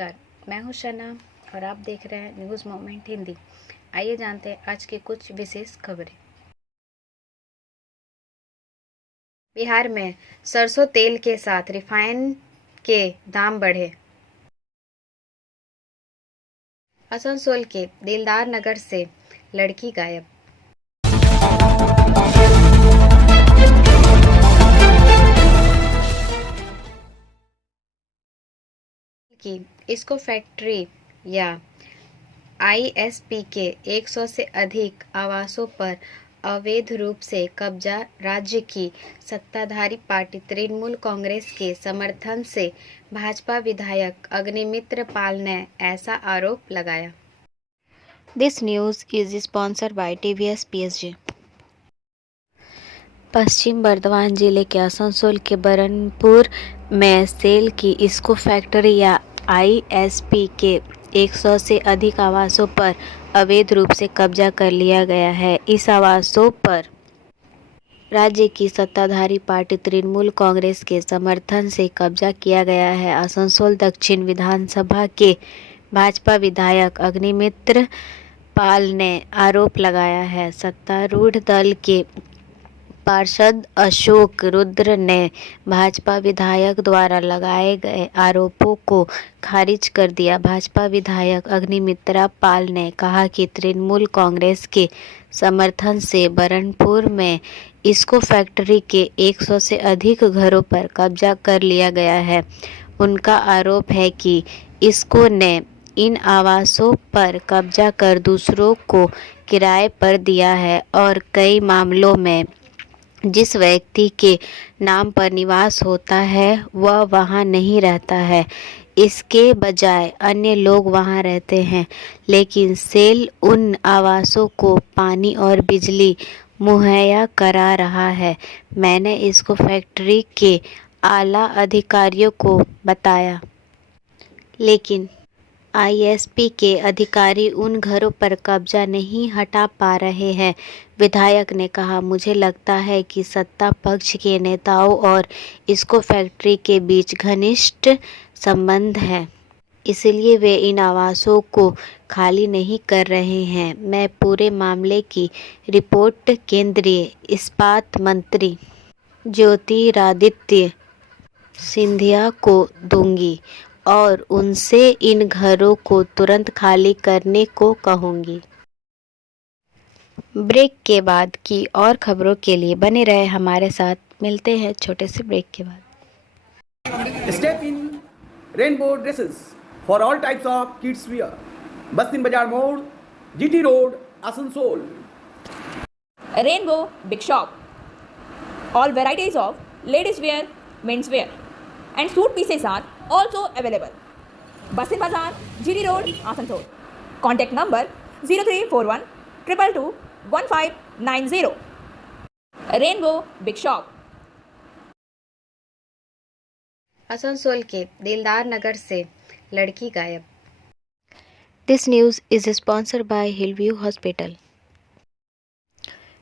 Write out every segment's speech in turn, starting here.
नमस्कार, मैं हूं शना और आप देख रहे हैं न्यूज़ मोमेंट हिंदी। आइए जानते हैं आज की कुछ विशेष खबरें। बिहार में सरसों तेल के साथ रिफाइन के दाम बढ़े। आसनसोल के दिलदार नगर से लड़की गायब। की इसको फैक्ट्री या आईएसपी के 100 से अधिक आवासों पर अवैध रूप से कब्जा। राज्य की सत्ताधारी पार्टी तृणमूल कांग्रेस के समर्थन से भाजपा विधायक अग्निमित्र पाल ने ऐसा आरोप लगाया। This news is sponsored by TVS PSJ. Paschim Bardhaman जिले के आसनसोल के बरनपुर में सेल की इसको फैक्ट्री या आईएसपी के 100 से अधिक आवासों पर अवैध रूप से कब्जा कर लिया गया है। इस आवासों पर राज्य की सत्ताधारी पार्टी तृणमूल कांग्रेस के समर्थन से कब्जा किया गया है। आसनसोल दक्षिण विधानसभा के भाजपा विधायक अग्निमित्र पाल ने आरोप लगाया है। सत्तारूढ़ दल के पार्षद अशोक रुद्र ने भाजपा विधायक द्वारा लगाए गए आरोपों को खारिज कर दिया। भाजपा विधायक अग्निमित्रा पाल ने कहा कि तृणमूल कांग्रेस के समर्थन से बरनपुर में इसको फैक्ट्री के 100 से अधिक घरों पर कब्जा कर लिया गया है। उनका आरोप है कि इसको ने इन आवासों पर कब्जा कर दूसरों को किराए पर दिया है और कई मामलों में जिस व्यक्ति के नाम पर निवास होता है वह वहां नहीं रहता है, इसके बजाय अन्य लोग वहां रहते हैं। लेकिन सेल उन आवासों को पानी और बिजली मुहैया करा रहा है। मैंने इसको फैक्ट्री के आला अधिकारियों को बताया, लेकिन आईएसपी के अधिकारी उन घरों पर कब्जा नहीं हटा पा रहे हैं। विधायक ने कहा, मुझे लगता है कि सत्ता पक्ष के नेताओं और इसको फैक्ट्री के बीच घनिष्ठ संबंध है, इसलिए वे इन आवासों को खाली नहीं कर रहे हैं। मैं पूरे मामले की रिपोर्ट केंद्रीय इस्पात मंत्री ज्योतिरादित्य सिंधिया को दूंगी और उनसे इन घरों को तुरंत खाली करने को कहूंगी। ब्रेक के बाद की और खबरों के लिए बने रहे हमारे साथ। मिलते हैं छोटे से ब्रेक के बाद। Step in rainbow dresses for all types of kids wear. Bastin Bazaar Mode, GT Road, Asansol. Rainbow Big Shop. All varieties of ladies wear, men's wear and suit pieces are also available. Bastin Bazaar, GT Road, Asansol. Contact number 0341 222 1590. Rainbow Big Shop. Asansol के दिलदार नगर से लड़की गायब। This news is sponsored by Hillview hospital.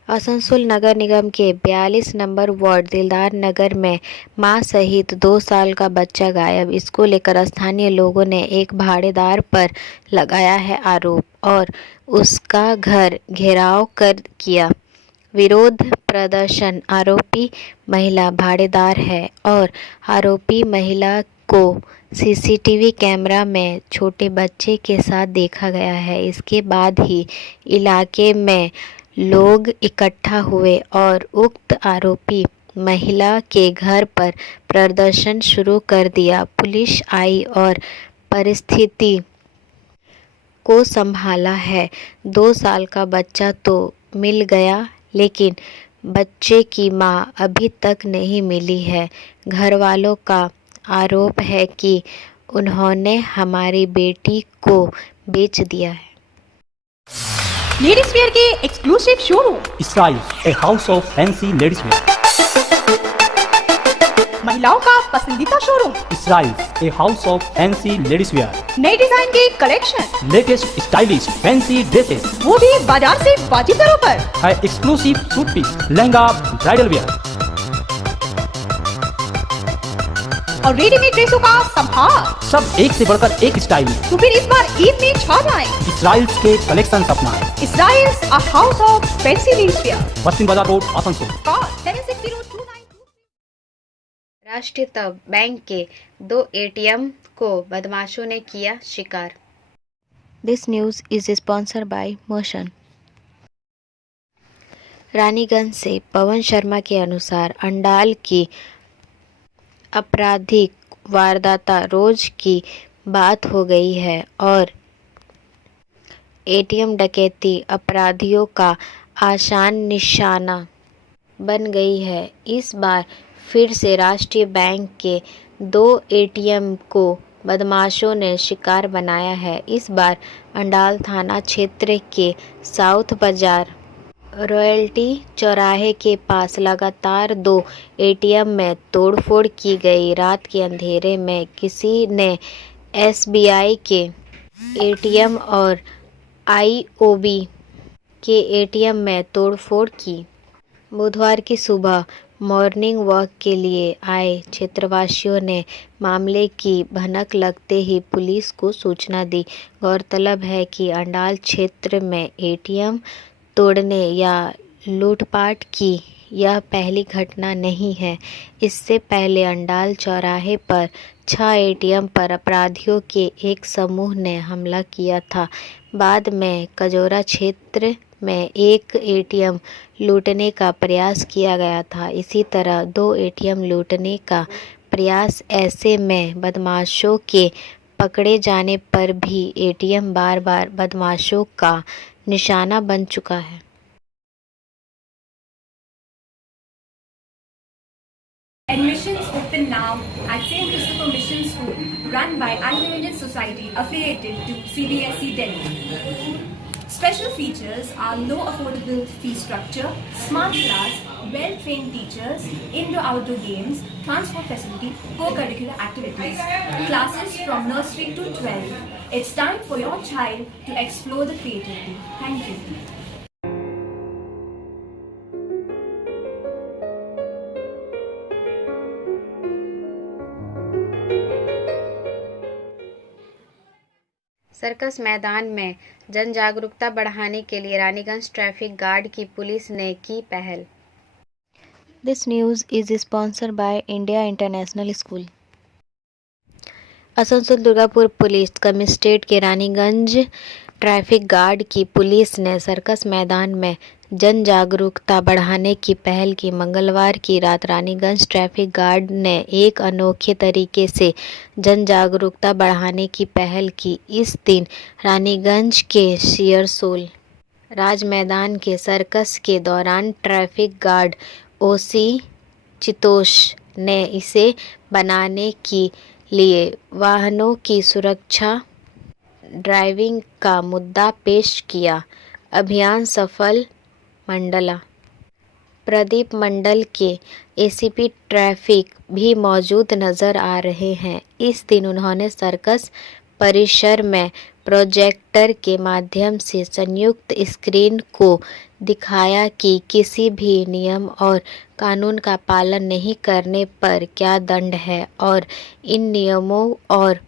Asansol नगर निगम के 42 number ward दिलदार नगर में मां सहित 2 साल का बच्चा गायब। इसको लेकर स्थानीय लोगों ने एक भाड़ेदार पर लगाया है आरोप और उसका घर घेराव कर किया विरोध प्रदर्शन। आरोपी महिला भाड़ेदार है और आरोपी महिला को सीसीटीवी कैमरा में छोटे बच्चे के साथ देखा गया है। इसके बाद ही इलाके में लोग इकट्ठा हुए और उक्त आरोपी महिला के घर पर प्रदर्शन शुरू कर दिया। पुलिस आई और परिस्थिति को संभाला है। 2 साल का बच्चा तो मिल गया, लेकिन बच्चे की मां अभी तक नहीं मिली है। घर वालों का आरोप है कि उन्होंने हमारी बेटी को बेच दिया है। लेडीज वेयर के exclusive showroom styles, a house of fancy ladies wear. महिलाओं का पसंदीदा showroom styles, a house of fancy ladies wear. नए डिजाइन के collection, latest stylish fancy dresses, वो भी बाजार से वाजिब दरों पर। है exclusive suit piece, lehenga, bridal wear. और रेडीमेड ड्रेसों का संभार। सब एक से बढ़कर एक स्टाइल में। तो फिर इस बार ईद में छा जाएं। इसराइल्स के कलेक्शन अपनाएं। Israel's a house of fancy ladies wear. Paschim Bazar road, Asansol. Call 760292। राष्ट्रीय बैंक के 2 एटीएम को बदमाशों ने किया शिकार। This news is sponsored bye motion. Raniganj से पवन शर्मा के अनुसार अंडाल की आपराधिक वारदात रोज की बात हो गई है और एटीएम डकैती अपराधियों का आसान निशाना बन गई है। इस बार फिर से राष्ट्रीय बैंक के 2 एटीएम को बदमाशों ने शिकार बनाया है। इस बार अंडाल थाना क्षेत्र के साउथ बाजार रॉयल्टी चौराहे के पास लगातार 2 एटीएम में तोड़फोड़ की गई। रात के अंधेरे में किसी ने एसबीआई के एटीएम और आईओबी के एटीएम में तोड़फोड़ की। बुधवार की सुबह मॉर्निंग वॉक के लिए आए क्षेत्रवासियों ने मामले की भनक लगते ही पुलिस को सूचना दी। गौरतलब है कि अंडाल क्षेत्र में एटीएम तोड़ने या लूटपाट की यह पहली घटना नहीं है। इससे पहले अंडाल चौराहे पर 6 एटीएम पर अपराधियों के एक समूह ने हमला किया था। बाद में कजोरा क्षेत्र में एक एटीएम लूटने का प्रयास किया गया था। इसी तरह 2 एटीएम लूटने का प्रयास। ऐसे में बदमाशों के पकड़े जाने पर भी एटीएम बार बार बदमाशों का निशाना बन चुका है। Admissions open now at St. Christopher Mission School, run by Anglo-Indian Society affiliated to CBSE Delhi. Special features are low affordable fee structure, smart class, well-trained teachers, indoor-outdoor games, transport facility, co-curricular activities. Classes from nursery to 12. It's time for your child to explore the creativity. Thank you. Circus मैदान में जन जागरूकता बढ़ाने के लिए Raniganj traffic guard की police ने की पहल। This news is sponsored by India international school. Asansol Durgapur police commissionerate के रानीगंज ट्रैफिक गार्ड की पुलिस ने सर्कस मैदान में जन जागरूकता बढ़ाने की पहल की। मंगलवार की रात रानीगंज ट्रैफिक गार्ड ने एक अनोखे तरीके से जन जागरूकता बढ़ाने की पहल की। इस दिन रानीगंज के शेरसोल राज मैदान के सर्कस के दौरान ट्रैफिक गार्ड ओसी चितोष ने इसे बनाने के लिए वाहनों की सुरक्षा ड्राइविंग का मुद्दा पेश किया। अभियान सफल। मंडला प्रदीप मंडल के एसीपी ट्रैफिक भी मौजूद नजर आ रहे हैं। इस दिन उन्होंने सर्कस परिसर में प्रोजेक्टर के माध्यम से संयुक्त स्क्रीन को दिखाया कि किसी भी नियम और कानून का पालन नहीं करने पर क्या दंड है और इन नियमों और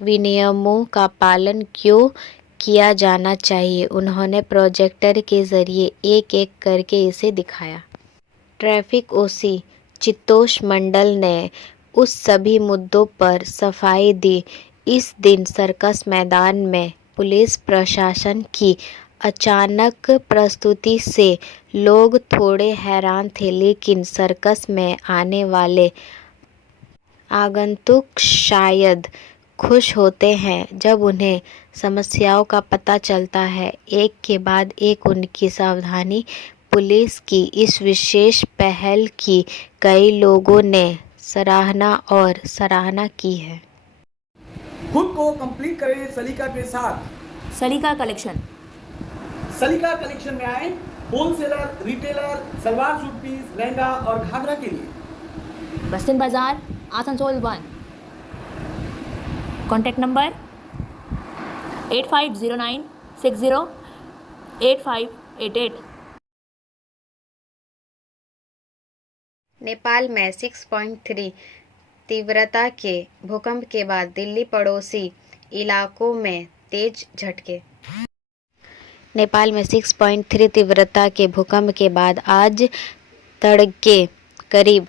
विनियमों का पालन क्यों किया जाना चाहिए। उन्होंने प्रोजेक्टर के जरिए एक एक करके इसे दिखाया। ट्रैफिक ओसी चितोष मंडल ने उस सभी मुद्दों पर सफाई दी। इस दिन सर्कस मैदान में पुलिस प्रशासन की अचानक प्रस्तुति से लोग थोड़े हैरान थे, लेकिन सर्कस में आने वाले आगंतुक शायद खुश होते हैं जब उन्हें समस्याओं का पता चलता है। एक के बाद एक उनकी सावधानी पुलिस की इस विशेष पहल की कई लोगों ने सराहना की है। खुद को कंप्लीट करें सलीका के साथ। सलीका कलेक्शन। सलीका कलेक्शन में आए wholesaler, retailer, salwar suit piece, lehenga और घाघरा के लिए। बस्तिन बाजार, आसनसोल 1। Contact number 8509608588। नेपाल में 6.3 तीव्रता के भूकंप के बाद दिल्ली पड़ोसी इलाकों में तेज झटके। नेपाल में 6.3 तीव्रता के भूकंप के बाद आज तड़के करीब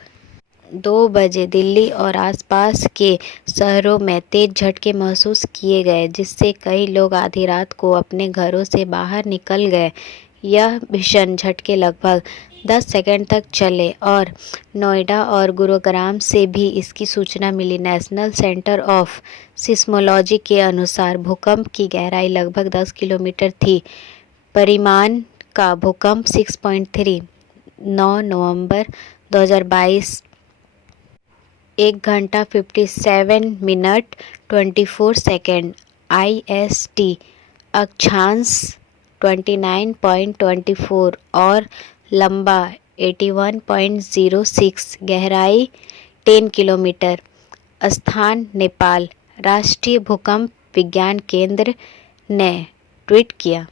2 बजे दिल्ली और आसपास के शहरों में तेज झटके महसूस किए गए, जिससे कई लोग आधी रात को अपने घरों से बाहर निकल गए। यह भीषण झटके लगभग 10 सेकंड तक चले और नोएडा और गुरुग्राम से भी इसकी सूचना मिली। नेशनल सेंटर ऑफ सिस्मोलॉजी के अनुसार भूकंप की गहराई लगभग 10 किलोमीटर थी। परिमाण का भूकंप 6.3 9 नवंबर 2022 1 घंटा 57 मिनट 24 सेकंड IST अक्षांश 29.24 और लंबा 81.06, गहराई 10 किलोमीटर। स्थान नेपाल। राष्ट्रीय भूकंप विज्ञान केंद्र ने ट्वीट किया।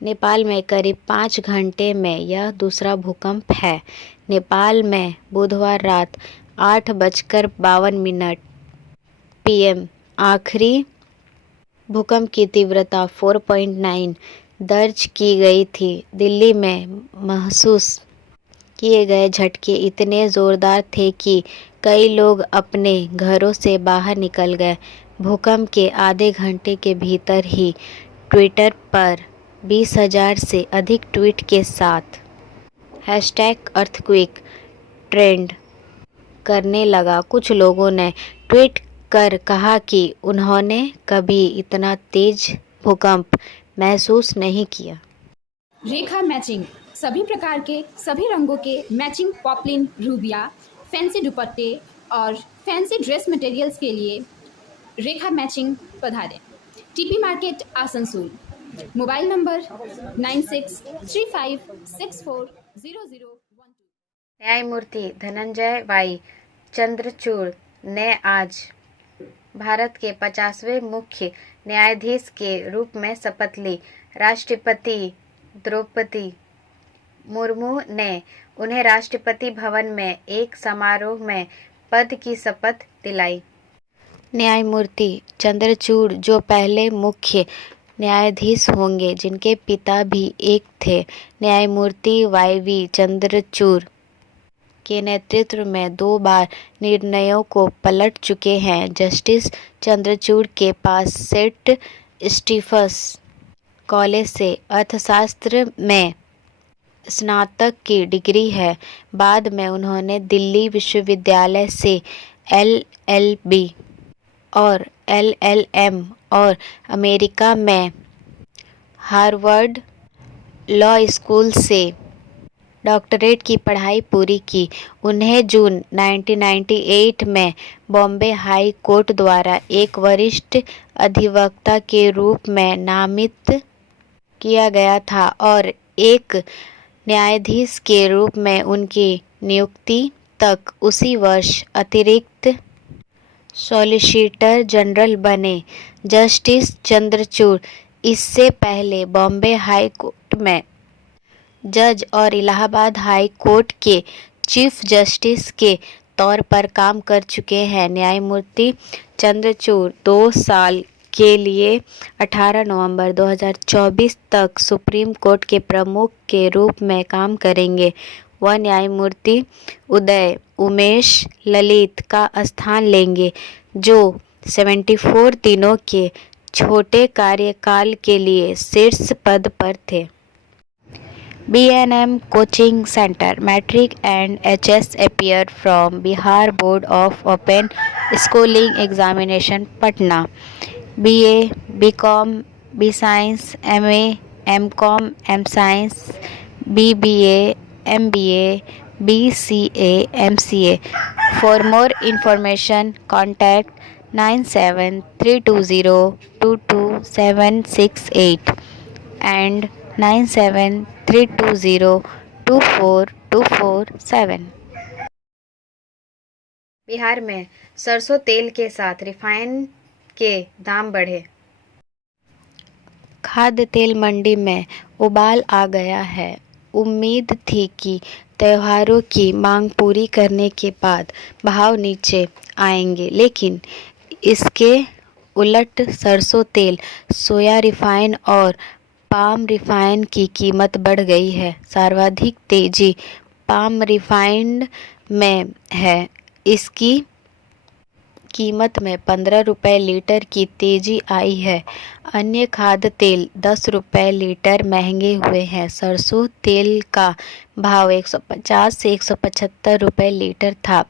नेपाल में करीब 5 घंटे में यह दूसरा भूकंप है। नेपाल में बुधवार रात 8:52 PM आखिरी भूकंप की तीव्रता 4.9 दर्ज की गई थी। दिल्ली में महसूस किए गए झटके इतने ज़ोरदार थे कि कई लोग अपने घरों से बाहर निकल गए। भूकंप के आधे घंटे के भीतर ही ट्विटर पर 20,000 से अधिक ट्वीट के साथ #अर्थक्वेक ट्रेंड करने लगा। कुछ लोगों ने ट्वीट कर कहा कि उन्होंने कभी इतना तेज भूकंप महसूस नहीं किया। रेखा मैचिंग, सभी प्रकार के सभी रंगों के मैचिंग पॉपलिन, रूबिया, फैंसी दुपट्टे और फैंसी ड्रेस मटेरियल्स के लिए रेखा मैचिंग पधारें। TP market Asansol. Mobile number 9635640012। न्यायमूर्ति धनंजय वाई चंद्रचूड़ ने आज भारत के 50वें मुख्य न्यायाधीश के रूप में शपथ ली। राष्ट्रपति द्रौपदी मुर्मू ने उन्हें राष्ट्रपति भवन में एक समारोह में पद की शपथ दिलाई। न्यायमूर्ति चंद्रचूड़ जो पहले मुख्य न्यायाधीश होंगे जिनके पिता भी एक थे। न्यायमूर्ति YV चंद्रचूड़ के नेतृत्व में 2 बार निर्णयों को पलट चुके हैं। जस्टिस चंद्रचूड़ के पास सेंट स्टीफंस कॉलेज से अर्थशास्त्र में स्नातक की डिग्री है। बाद में उन्होंने दिल्ली विश्वविद्यालय से LLB और LLM और अमेरिका में हार्वर्ड लॉ स्कूल से डॉक्टरेट की पढ़ाई पूरी की। उन्हें जून 1998 में बॉम्बे हाई कोर्ट द्वारा एक वरिष्ठ अधिवक्ता के रूप में नामित किया गया था और एक न्यायाधीश के रूप में उनकी नियुक्ति तक उसी वर्ष अतिरिक्त सॉलिसिटर जनरल बने। जस्टिस चंद्रचूड़ इससे पहले बॉम्बे हाई कोर्ट में जज और इलाहाबाद हाई कोर्ट के चीफ जस्टिस के तौर पर काम कर चुके हैं। न्यायमूर्ति चंद्रचूड़ 2 साल के लिए 18 नवंबर 2024 तक सुप्रीम कोर्ट के प्रमुख के रूप में काम करेंगे। वह न्यायमूर्ति उदय उमेश ललित का स्थान लेंगे, जो 74 दिनों के छोटे कार्यकाल के लिए शीर्ष पद पर थे। B&M Coaching Center, Matric and HS appear from Bihar Board of Open Schooling Examination, Patna. BA, BCom, B-Science, MA, MCom, M-Science, BBA, MBA, BCA, MCA. For more information, contact 9732022768 and 9732024247। Bihar में सरसों तेल के साथ रिफाइन के दाम बढ़े। खाद्य तेल मंडी में उबाल आ गया है। उम्मीद थी कि त्योहारों की मांग पूरी करने के बाद भाव नीचे आएंगे, लेकिन इसके उलट सरसों तेल, सोया रिफाइन और पाम रिफाइन की कीमत बढ़ गई है। सर्वाधिक तेजी पाम रिफाइंड में है। इसकी कीमत में 15 रुपये लीटर की तेजी आई है। अन्य खाद्य तेल 10 रुपये लीटर महंगे हुए हैं। सरसों तेल का भाव 150 से 175 रुपये लीटर था।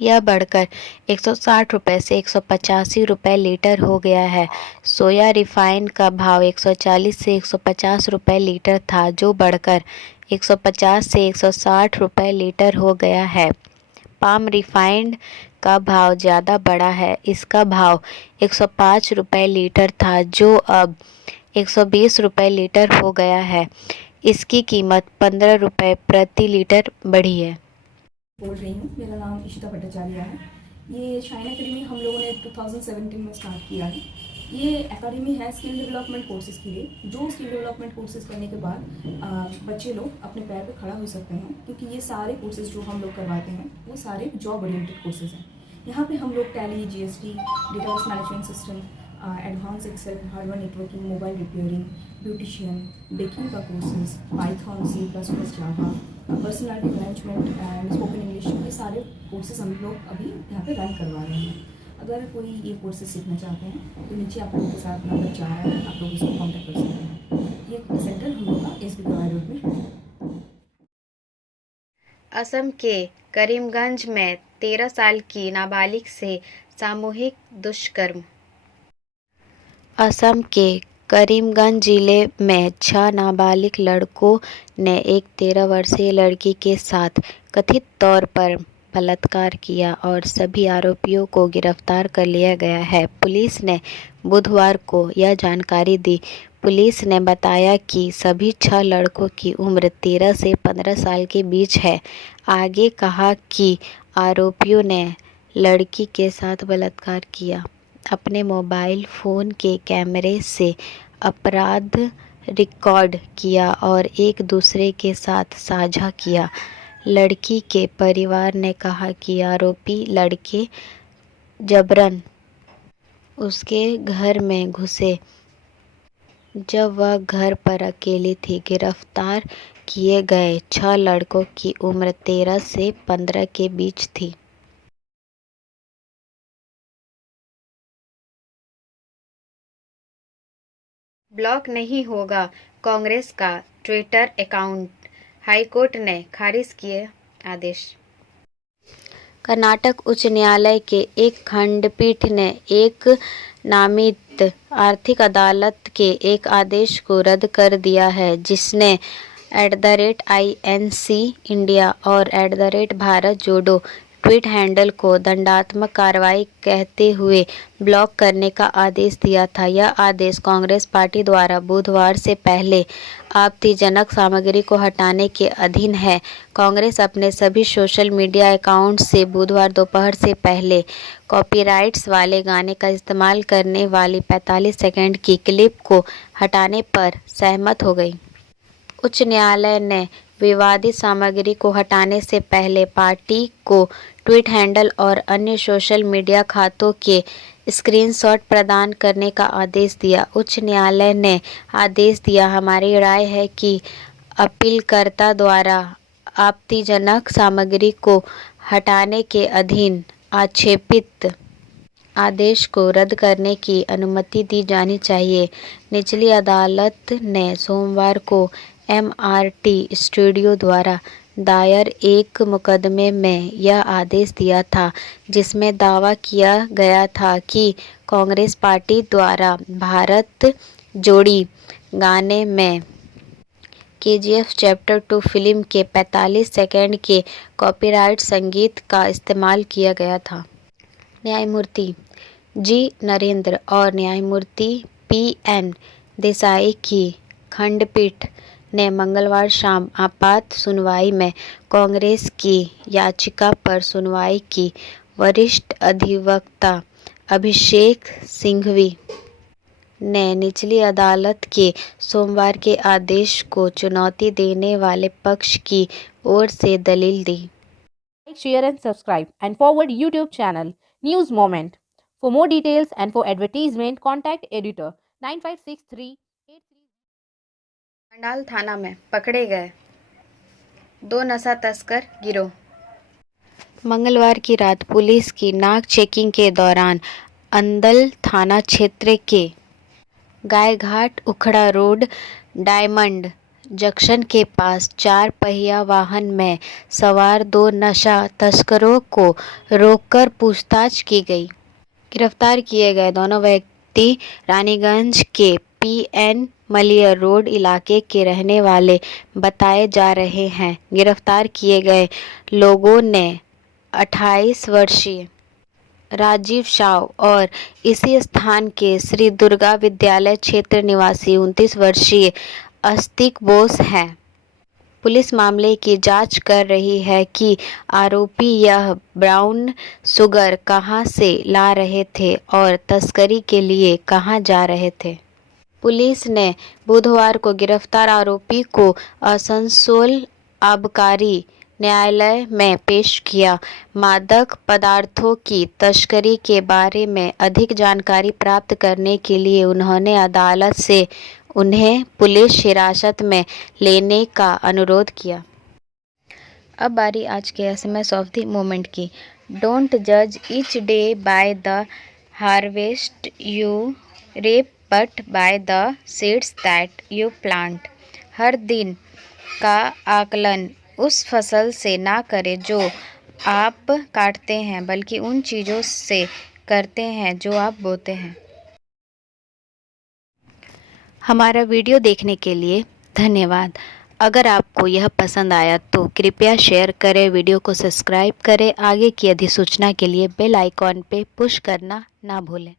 यह बढ़कर 160 रुपये से 185 रुपये लीटर हो गया है। सोया रिफाइन का भाव 140 से 150 रुपये लीटर था, जो बढ़कर 150 से 160 रुपये लीटर हो गया है। पाम रिफाइंड का भाव ज़्यादा बढ़ा है। इसका भाव 105 रुपये लीटर था, जो अब 120 रुपये लीटर हो गया है। इसकी कीमत 15 रुपये प्रति लीटर बढ़ी है। बोल रही हूँ, मेरा नाम इशिता भट्टाचार्य है। ये शाइन एकेडमी हम लोगों ने 2017 में स्टार्ट किया है। ये एकेडमी है स्किल डेवलपमेंट कोर्सेज़ के लिए, जो स्किल डेवलपमेंट कोर्सेज़ करने के बाद बच्चे लोग अपने पैर पे खड़ा हो सकते हैं, क्योंकि ये सारे कोर्सेज़ जो हम लोग करवाते हैं वो सारे जॉब ओरिएंटेड कोर्सेज़ हैं। यहाँ पे हम लोग Tally, GST, database management system, advance Excel, hardware networking, mobile repairing, beautician, baking का courses, Python, C plus plus, Java, personality management and spoken English, ये सारे कोर्सेज हम लोग अभी यहाँ पे रन करवा रहे हैं। अगर कोई ये कोर्सेज सीखना चाहते हैं तो नीचे आप लोगों के साथ नंबर जा रहा है, आप लोग इसको कॉन्टैक्ट कर सकते हैं। ये सेंटर हम लोग का एसबी कवाई रोड में है। असम के करीमगंज में 13 साल की नाबालिग से सामूहिक दुष्कर्म। असम के करीमगंज जिले में 6 नाबालिग लड़कों ने एक 13 वर्षीय लड़की के साथ कथित तौर पर बलात्कार किया और सभी आरोपियों को गिरफ्तार कर लिया गया है। पुलिस ने बुधवार को यह जानकारी दी। पुलिस ने बताया कि सभी 6 लड़कों की उम्र 13 से 15 साल के बीच है। आगे कहा कि आरोपियों ने लड़की के साथ बलात्कार किया, अपने मोबाइल फ़ोन के कैमरे से अपराध रिकॉर्ड किया और एक दूसरे के साथ साझा किया। लड़की के परिवार ने कहा कि आरोपी लड़के जबरन उसके घर में घुसे जब वह घर पर अकेली थी। गिरफ्तार किए गए 6 लड़कों की उम्र 13 से 15 के बीच थी। ब्लॉक नहीं होगा कांग्रेस का ट्विटर अकाउंट, हाईकोर्ट ने खारिज किए आदेश। कर्नाटक उच्च न्यायालय के एक खंडपीठ ने एक नामित आर्थिक अदालत के एक आदेश को रद्द कर दिया है, जिसने @INC इंडिया और @भारत जोड़ो ट्वीट हैंडल को दंडात्मक कार्रवाई कहते हुए ब्लॉक करने का आदेश दिया था। यह आदेश कांग्रेस पार्टी द्वारा बुधवार से पहले आपत्तिजनक सामग्री को हटाने के अधीन है। कांग्रेस अपने सभी सोशल मीडिया अकाउंट से बुधवार दोपहर से पहले कॉपीराइट्स वाले गाने का इस्तेमाल करने वाली 45 सेकंड की क्लिप को हटाने पर सहमत हो गई। उच्च न्यायालय ने विवादित सामग्री को हटाने से पहले पार्टी को ट्वीट हैंडल और अन्य सोशल मीडिया खातों के स्क्रीनशॉट प्रदान करने का आदेश दिया। उच्च न्यायालय ने आदेश दिया, हमारी राय है कि अपीलकर्ता द्वारा आपत्तिजनक सामग्री को हटाने के अधीन आक्षेपित आदेश को रद्द करने की अनुमति दी जानी चाहिए। निचली अदालत ने सोमवार को MRT स्टूडियो द्वारा दायर एक मुकदमे में यह आदेश दिया था, जिसमें दावा किया गया था कि कांग्रेस पार्टी द्वारा भारत जोड़ी गाने में KGF चैप्टर 2 फिल्म के 45 सेकंड के कॉपीराइट संगीत का इस्तेमाल किया गया था। न्यायमूर्ति G. नरेंद्र और न्यायमूर्ति PN देसाई की खंडपीठ ने मंगलवार शाम आपात सुनवाई में कांग्रेस की याचिका पर सुनवाई की। वरिष्ठ अधिवक्ता अभिषेक सिंघवी ने निचली अदालत के सोमवार के आदेश को चुनौती देने वाले पक्ष की ओर से दलील दी। Like, share and subscribe and forward YouTube channel News Moment. For more details and for advertisement, contact editor 9563. Mandal थाना में पकड़े गए 2 नशा तस्कर गिरोह। मंगलवार की रात पुलिस की नाक चेकिंग के दौरान अंदल थाना क्षेत्र के गायघाट उखड़ा रोड डायमंड जंक्शन के पास 4 पहिया वाहन में सवार 2 नशा तस्करों को रोककर पूछताछ की गई। गिरफ्तार किए गए दोनों व्यक्ति रानीगंज के PN मलियर रोड इलाके के रहने वाले बताए जा रहे हैं। गिरफ्तार किए गए लोगों ने 28 वर्षीय राजीव शाव और इसी स्थान के श्री दुर्गा विद्यालय क्षेत्र निवासी 29 वर्षीय अस्तिक बोस हैं। पुलिस मामले की जांच कर रही है कि आरोपी यह ब्राउन शुगर कहां से ला रहे थे और तस्करी के लिए कहां जा रहे थे। पुलिस ने बुधवार को गिरफ्तार आरोपी को आसनसोल आबकारी न्यायालय में पेश किया। मादक पदार्थों की तस्करी के बारे में अधिक जानकारी प्राप्त करने के लिए उन्होंने अदालत से उन्हें पुलिस हिरासत में लेने का अनुरोध किया। अब बारी आज के SMS ऑफ द मोमेंट की। डोंट जज each day by the harvest you reap but by the seeds that you plant. हर दिन का आकलन उस फसल से ना करें जो आप काटते हैं, बल्कि उन चीज़ों से करते हैं जो आप बोते हैं। हमारा वीडियो देखने के लिए धन्यवाद। अगर आपको यह पसंद आया तो कृपया शेयर करें, वीडियो को सब्सक्राइब करें। आगे की अधिसूचना के लिए बेल आइकॉन पे पुश करना ना भूलें।